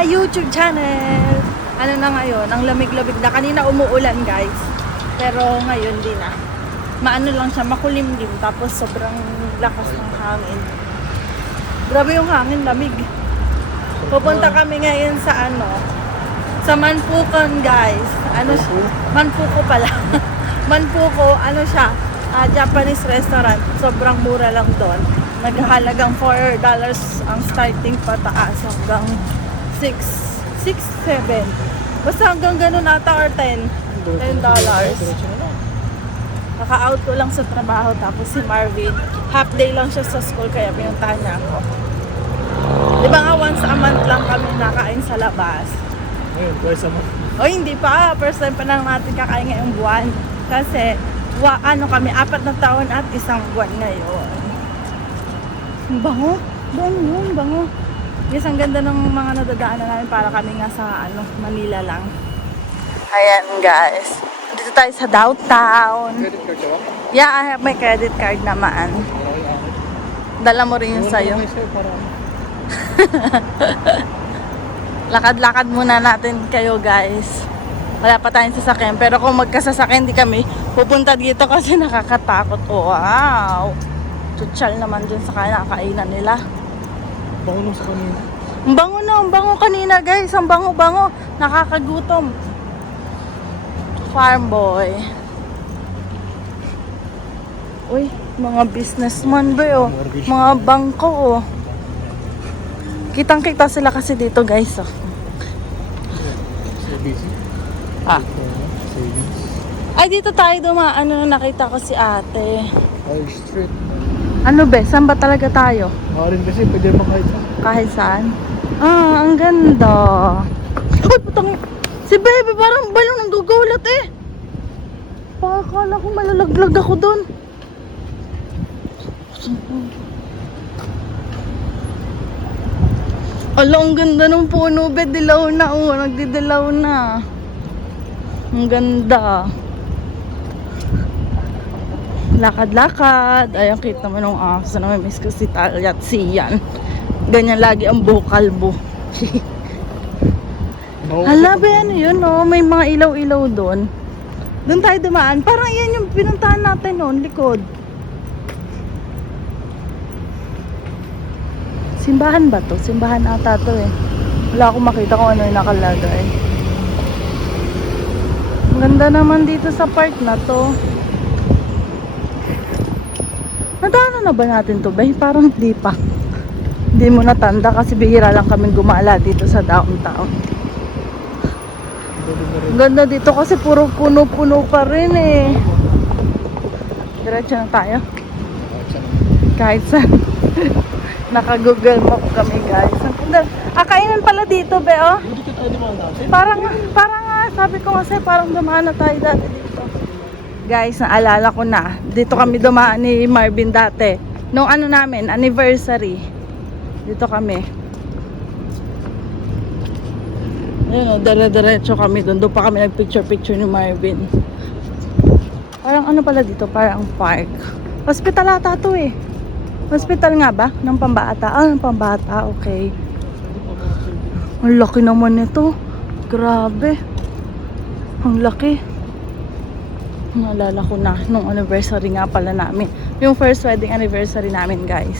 my YouTube channel! Ano na ngayon, ang lamig-lamig na. Kanina umuulan guys. Pero ngayon di na. Maano lang siya, makulimlim. Tapos sobrang lakas ng hangin. Grabe yung hangin, lamig. Pupunta kami ngayon sa sa Manpucon guys. Manpuco pala. Manpuco, siya, Japanese restaurant. Sobrang mura lang doon. Naghahalagang $4 ang starting pataas hanggang 6, 7. Basta hanggang ganun ata or $10. Kaka-out ko lang sa trabaho tapos si Marvin, half day lang siya sa school kaya pinuntahan niya ako. Di ba nga once a month lang kami nakain sa labas? Ngayon, twice a month. O hindi pa, first time pa lang natin kakain ngayong buwan. Kasi, kami, 4 na taon at 1 buwan ngayon. Bango, bango. Yes, ang ganda ng mga nadadaanan namin para kami nga sa Manila lang. Ayan guys. Dito tayo sa downtown. Credit card ka ba? Yeah, I have my credit card naman. Dala mo rin yung sayo. Lakad-lakad muna natin kayo guys. Wala pa tayong sasakyan. Pero kung magkasasakyan di kami, pupunta dito kasi nakakatakot. Wow! Tutsal naman dun sa kinakainan nila. Bango nung sa kanina. Ang bango kanina guys. Ang bango. Nakakagutom. Farm boy. Uy, mga businessman ba oh. Mga bangko oh. Kitang-kita sila kasi dito guys oh. So busy. Savings. Ay, dito tayo dumaan. Nakita ko si ate. High Street. Ano be? Saan ba talaga tayo? Rin kasi pwede naman kahit saan. Kahit saan? Ang ganda. Uy, putang. Si baby parang balong nanggugulat eh. Pakakala ko malalaglag ako doon. Ala, ang ganda ng puno be. Dilaw na oh. Nagdidilaw na. Ang ganda. Lakad-lakad. Ayan, kita mo nung aso na may miss ko si Talia at Sian. Ganyan lagi ang buhok kalbo. Hala ba ano yun oh? May mga ilaw-ilaw doon. Doon tayo dumaan. Parang yan yung pinuntahan natin noon, likod. Simbahan ba to? Simbahan ata to eh. Wala akong makita kung ano yung nakalagay. Ang ganda naman dito sa park na to. Nadaanan na ba natin to ba? Parang hindi pa. Hindi mo natanda kasi bihira lang kaming gumala dito sa downtown. Ang ganda dito kasi puro puno-puno pa rin eh. Diretso na tayo. Kahit saan. Naka-google map kami guys. Ang ganda. Kainan pala dito be oh. Dito tayo naman natin. Parang sabi ko kasi parang dumaan na tayo dati dito. Guys, naalala ko na. Dito kami dumaan ni Marvin dati. Nung namin, anniversary. Dito kami. Ayun o, dire-diretso kami doon. Doon pa kami nag-picture-picture ni Marvin. Parang pala dito? Parang park. Hospital ata to eh. Hospital nga ba? Ng pambata? Ng pambata. Okay. Ang laki naman nito. Grabe. Ang laki. Naalala ko na nung anniversary nga pala namin. Yung first wedding anniversary namin guys.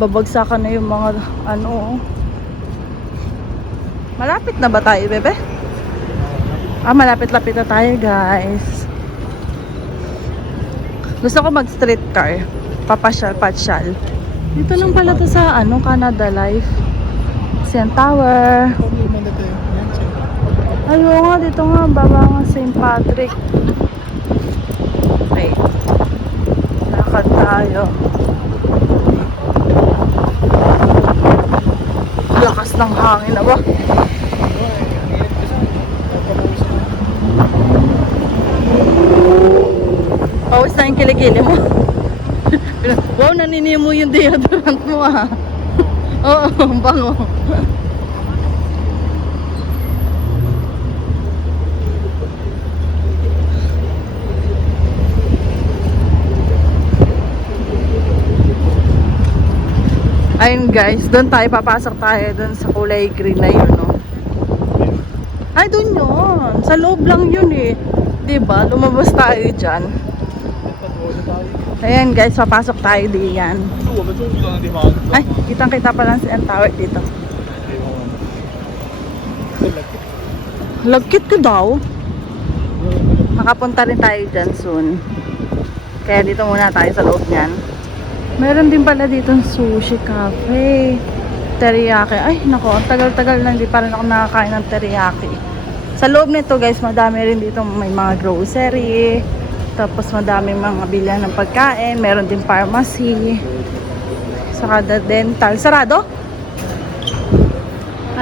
Babagsakan na yung mga Malapit na ba tayo bebe? Malapit-lapit na tayo guys. Gusto ko mag streetcar. Papasyal. Dito lang pala to sa Canada Life. Sian Tower. Ayaw nga, dito nga, baba nga St. Patrick. Okay. Lakad tayo. Lakas ng hangin na ba? Pawis na yung kilikili mo. Wow, naninimu yung deodorant mo ah. Oo, bango. Ayun guys, doon tayo, papasok tayo doon sa kulay green na yun, no? Ay, doon yun. Sa loob lang yun eh. Diba? Lumabas tayo dyan. Ayan guys, papasok tayo diyan. Ay, kitang-kita pa lang si ang tower dito. Lagkit ko daw. Makapunta rin tayo dyan soon. Kaya dito muna tayo sa loob niyan. Meron din pala dito sushi cafe. Teriyaki. Ay, nako, ang tagal-tagal na hindi pa rin ako nakakain ng teriyaki. Sa loob nito guys, madami rin dito, may mga grocery. Tapos madami mga bilihan ng pagkain. Meron din pharmacy. Saka dental. Sarado?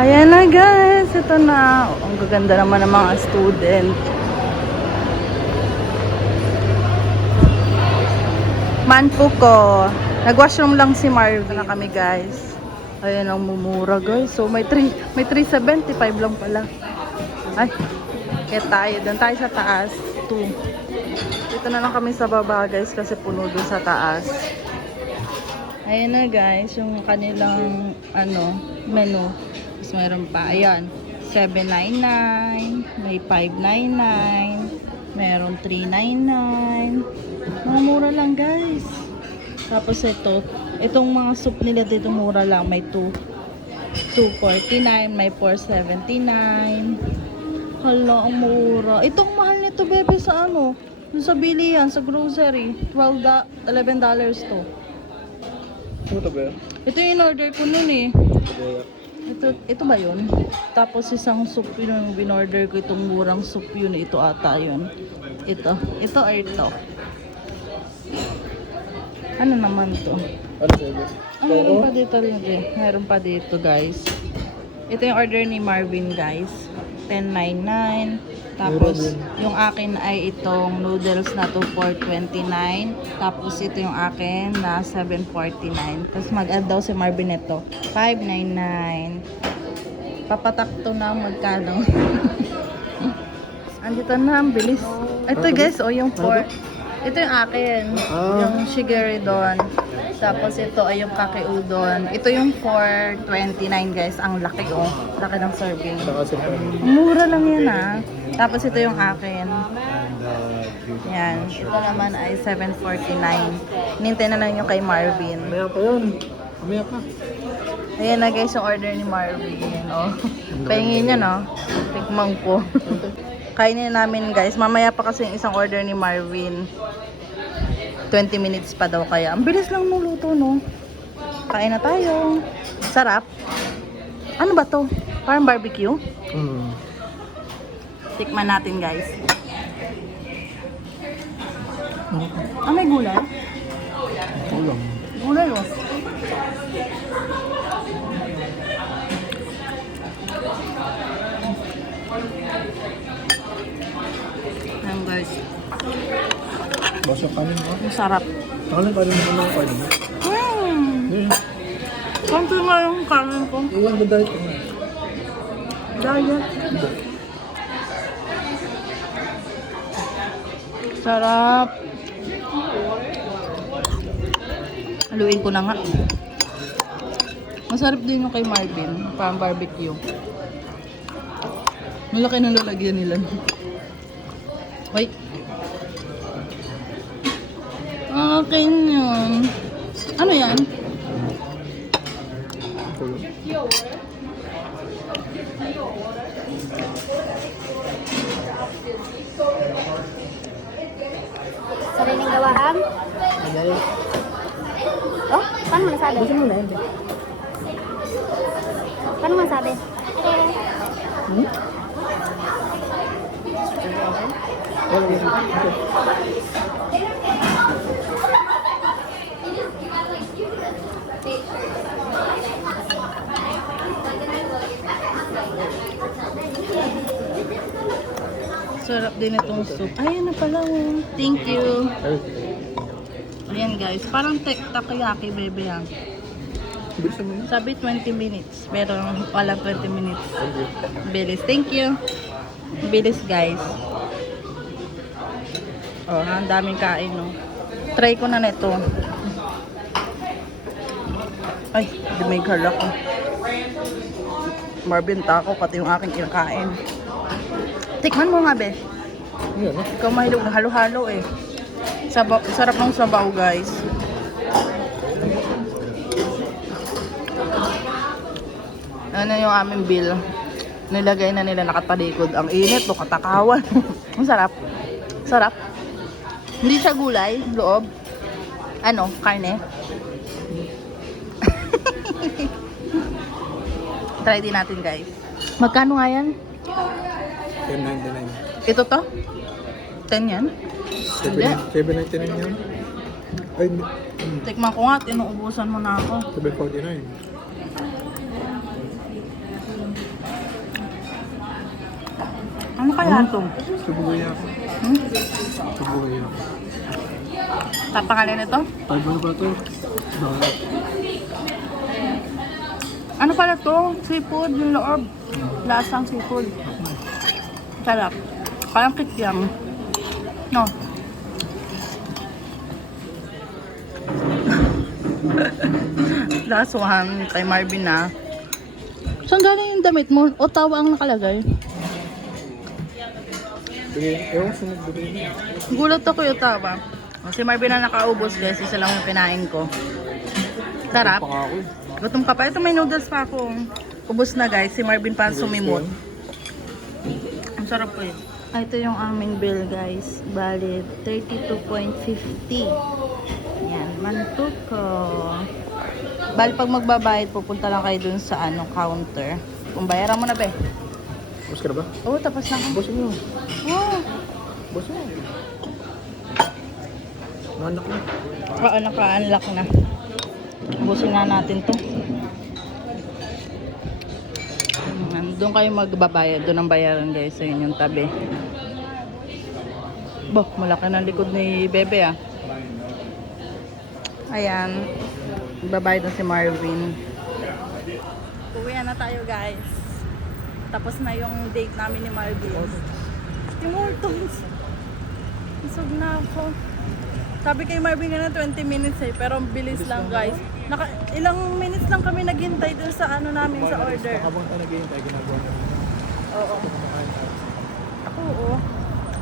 Ayan na guys. Ito na. Oh, ang gaganda naman ng mga student. Manpo ko. Nag-washroom lang si Marvin na kami guys. Ayan ang mumura guys. So may 375 lang pala. Ay, kaya tayo. Doon tayo sa taas. 2. Dito na lang kami sa baba guys kasi puno doon sa taas. Ayan na guys, yung kanilang menu. Tapos mayroon pa, ayan, 799, may 599, meron 399. Mga mura lang guys. Tapos itong mga soup nila dito mura lang, may 249, may 479. Hala, ang mura. Itong mahal nito bebe sa yung sa bilihan, sa grocery, $11 to. Ito ba yan? Ito yung in-order ko nun eh. Ito ba yun? Tapos isang soup yun yung in-order ko, itong murang soup yun. Ito ata yun. Ito or ito? Ano naman to? Ano sa'yo? Meron pa dito Meron pa dito guys. Ito yung order ni Marvin guys. 1099. Tapos yung akin ay itong noodles na to for 29. Tapos ito yung akin na 749. Tapos mag-add daw si Marvin ito. 599. Papatakto na magkano. Andito na, ang bilis. Ito guys, yung 4. Ito yung akin. Yung shigeridon. Tapos ito ay yung kake udon. Ito yung 429 guys. Ang laki Laki ng serving. Mura lang yan Tapos ito yung akin. Yan. Ito naman ay 749. Nintay na lang yung kay Marvin. Mamaya pa yun. Mamaya pa. Ayan na guys yung order ni Marvin. Pahingin niya Tikmang ko. Kainin namin guys. Mamaya pa kasi yung isang order ni Marvin. 20 minutes pa daw kaya. Ang bilis lang nung luto Kain na tayo. Sarap. Ano ba to? Parang barbecue? Tikman natin guys. May gulay? Ulam. Gulay Ayan guys. Basta kanin mo. Ang sarap. Kanin pa rin naman ang kanin mo. Konti nga yung kanin ko. Iwan ba diet ko na? Diet. Sarap. Haluin ko na nga. Masarap din yung kay Marvin. Parang barbecue. Malaki ng lalagyan nila. Wait. Akin yun. Ano yan? Sariling gawaan? Oh, paano mo nasabi? Gusto mo na yun. Paano mo nasabi? Sarap din itong soup. Ayan na pala. Thank you. Ayan guys. Parang takoyaki bebe yan. Bilisan mo yun. Sabi 20 minutes. Pero wala 20 minutes. Bilis. Thank you. Bilis guys. Ang daming kain Try ko na nito. Ay, di may garlic ko. Marvin taco, pati yung aking kinakain. Tikman mo nga, be. Yan, no? Ikaw mahilig ng halo-halo eh. Sarap ng sabaw, guys. Ano yung aming bill? Nilagay na nila nakatalikod. Ang init, no, katakawan. Ang sarap. Sarap. Hindi siya gulay, loob. Ano, karne. Try din natin, guys. Magkano nga yan? 10.99. Ito to? 10 yan? Hindi. 7.99 yan. Ay, Tikman ko nga, tinuubusan mo na ako. 7.49. Ano kaya ito? Subuhay ako. Hmm? Subuhay ako. Tapangalan ito? 5 ano ba ito? Bakit? Ano pala to? Seafood, yung loob. Lasang seafood. Sarap. Parang kikyam. No. Last one, kay Marvin na. Saan galing yung damit mo? Ottawa ang nakalagay. Bigay, ewan sunod bigay na. Gulat ako yung Ottawa. Si Marvin na nakaubos guys, isa lang yung kinain ko. Sarap. Paka ako eh. Gutom ka pa. Ito may noodles pa ako. Ubos na guys. Si Marvin pa sumimot. Ang sarap po yun. Ito yung aming bill guys. Bali, 32.50. Yan. Mantok ko. Bali, pag magbabayad, pupunta lang kayo dun sa counter. Kung bayaran mo na be. Boss ka na ba? Oo, tapos na ako. Boss mo. Oh. Boss mo. Nanak na. Oo, naka-unlock na. Ubusin nga natin to. Doon kayo magbabayad. Doon ang bayaran guys. Sa inyong tabi. Bah, malaki ng likod ni Bebe ah. Ayan. Babayad na si Marvin. Uwi na tayo guys. Tapos na yung date namin ni Marvin. Tim Hortons. Isog na ako. Sabi kay Marvin nga na 20 minutes eh. Pero ang bilis lang guys. Ilang minutes lang kami naghintay dun sa namin sa order. Habang tayo naghihintay, ginagawa namin. Oo. Kumakain tayo. Ako, oo.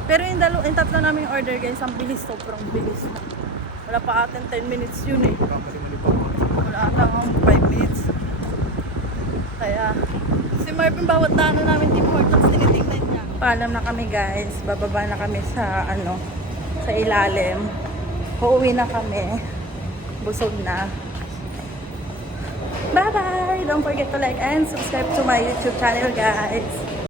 Pero yung tatlo naming order guys, ang bilis, sobrang bilis na. Wala pa atin 10 minutes yun eh. Kamali-mali pa. Wala lang 5 minutes. Kaya, si Marvin bawat daan namin Tim Hortons, tinitingnan niya. Paalam na kami guys, bababa na kami sa sa ilalim. Uuwi na kami. Busog na. Bye bye! Don't forget to like and subscribe to my YouTube channel guys.